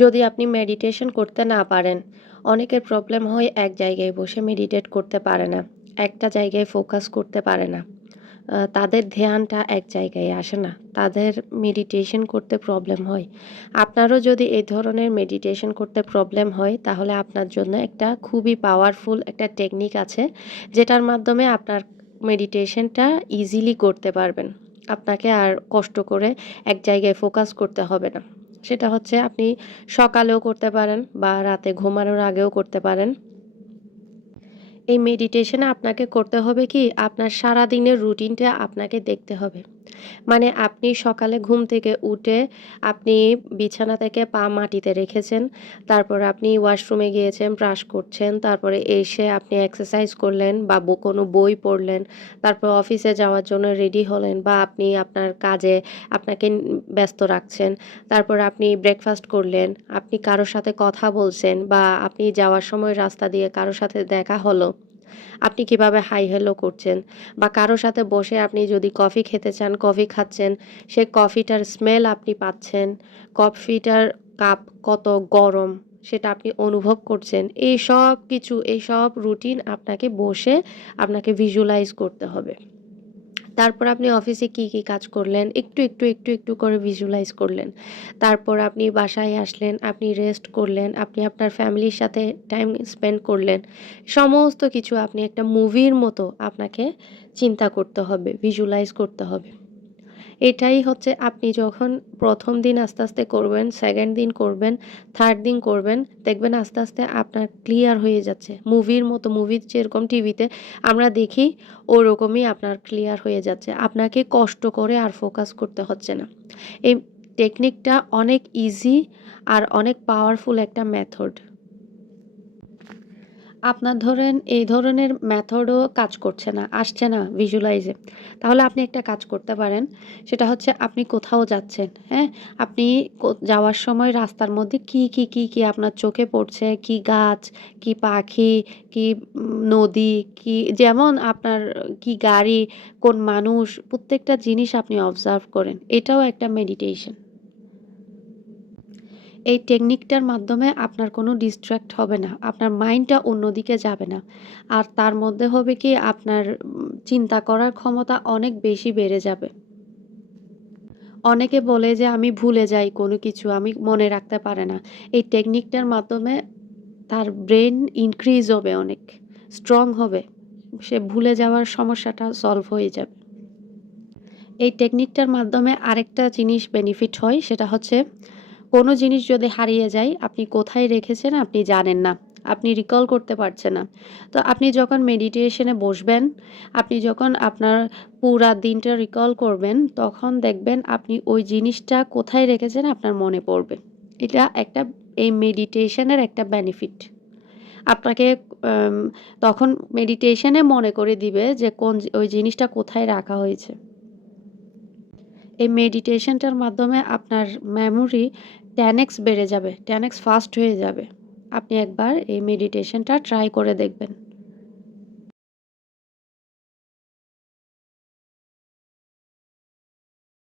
যদি আপনি মেডিটেশন করতে না পারেন, অনেকের প্রবলেম হয় এক জায়গায় বসে মেডিটেট করতে পারে না। একটা জায়গায় ফোকাস করতে পারে না। তাদের ধ্যানটা এক জায়গায় আসে না। তাদের মেডিটেশন করতে প্রবলেম হয়। আপনারও যদি এই ধরনের মেডিটেশন করতে প্রবলেম হয়, তাহলে আপনার জন্য একটা খুবই পাওয়ারফুল একটা টেকনিক আছে, যেটার মাধ্যমে আপনার মেডিটেশনটা ইজিলি করতে পারবেন। আপনাকে আর কষ্ট করে এক জায়গায় ফোকাস করতে হবে না। সেটা হচ্ছে আপনি সকালেও করতে পারেন বা রাতে ঘুমানোর আগেও করতে পারেন। এই মেডিটেশনে আপনাকে করতে হবে কি, আপনার সারাদিনের রুটিনটা আপনাকে দেখতে হবে। মানে আপনি সকালে ঘুম থেকে উঠে আপনি বিছানা থেকে পা মাটিতে রেখেছেন। তারপর আপনি ওয়াশরুমে গিয়েছেন, ব্রাশ করছেন। তারপরে এসে আপনি এক্সারসাইজ করলেন বা কোনো বই পড়লেন। তারপর অফিসে যাওয়ার জন্য রেডি হলেন বা আপনি আপনার কাজে আপনাকে ব্যস্ত রাখছেন। তারপর আপনি ব্রেকফাস্ট করলেন, আপনি কারো সাথে কথা বলছেন বা আপনি যাওয়ার সময় রাস্তা দিয়ে কারো সাথে দেখা হলো। আপনি কিভাবে হাই হেলো করছেন বা কারো সাথে বসে আপনি যদি কফি খেতে চান, কফি খাচ্ছেন। সে কফিটার স্মেল আপনি পাচ্ছেন। কফিটার কাপ কত গরম সেটা আপনি অনুভব করছেন। এইসব কিছু, এইসব রুটিন আপনাকে বসে আপনাকে ভিজুয়ালাইজ করতে হবে। তারপর আপনি অফিসে কি কাজ করলেন একটু করে ভিজুয়ালাইজ করলেন। তারপর আপনি বাসায় আসলেন, আপনি রেস্ট করলেন, আপনি আপনার ফ্যামিলির সাথে টাইম স্পেন্ড করলেন। সমস্ত কিছু আপনি একটা মুভির মতো আপনাকে চিন্তা করতে হবে, ভিজুয়ালাইজ করতে হবে। এটাই হচ্ছে আপনি যখন ১ম দিন আস্তে করবেন, 2nd দিন করবেন, 3rd দিন করবেন, দেখবেন আস্তে আপনার ক্লিয়ার হয়ে যাচ্ছে। মুভির মতো, মুভি যেরকম টিভিতে আমরা দেখি ওরকমই আপনার ক্লিয়ার হয়ে যাচ্ছে। আপনাকে কষ্ট করে আর ফোকাস করতে হচ্ছে না। এই টেকনিকটা অনেক ইজি আর অনেক পাওয়ারফুল একটা মেথড। আপনার ধরেন এই ধরনের মেথডও কাজ করছে না, আসছে না ভিজুয়ালাইজে। তাহলে আপনি একটা কাজ করতে পারেন। সেটা হচ্ছে আপনি কোথাও যাচ্ছেন, হ্যাঁ? আপনি যাওয়ার সময় রাস্তার মধ্যে কি আপনার চোখে পড়ছে, কি গাছ, কি পাখি, কি নদী, কি যেমন আপনার কি গাড়ি, কোন মানুষ, প্রত্যেকটা জিনিস আপনি অবজার্ভ করেন। এটাও একটা মেডিটেশন। এই টেকনিকটার মাধ্যমে আপনার কোনো ডিস্ট্র্যাক্ট হবে না। আপনার মাইন্ডটা অন্যদিকে যাবে না। আর তার মধ্যে হবে কি আপনার চিন্তা করার ক্ষমতা অনেক বেশি বেড়ে যাবে। অনেকে বলে যে আমি ভুলে যাই কোনো কিছু, আমি মনে রাখতে পারে না। এই টেকনিকটার মাধ্যমে তার ব্রেন ইনক্রিজ হবে অনেক, স্ট্রং হবে। সে ভুলে যাওয়ার সমস্যাটা সলভ হয়ে যাবে। এই টেকনিকটার মাধ্যমে আরেকটা জিনিস বেনিফিট হয়, সেটা হচ্ছে কোনো জিনিস যদি হারিয়ে যায়, আপনি কোথায় রেখেছেন আপনি জানেন না। আপনি রিকল করতে পারছেন না। তো আপনি যখন মেডিটেশনে বসবেন, আপনি যখন আপনার পুরা দিনটা রিকল করবেন, তখন দেখবেন আপনি ওই জিনিসটা কোথায় রেখেছেন আপনার মনে পড়বে। এটা একটা এই মেডিটেশনের একটা বেনিফিট। আপনাকে আম তখন মেডিটেশনে মনে করে দিবে যে ওই জিনিসটা কোথায় রাখা হয়েছে। এই মেডিটেশনটার মাধ্যমে আপনার মেমোরি 10x বেড়ে যাবে, 10x ফাস্ট হয়ে যাবে। আপনি একবার এই মেডিটেশনটা ট্রাই করে দেখবেন।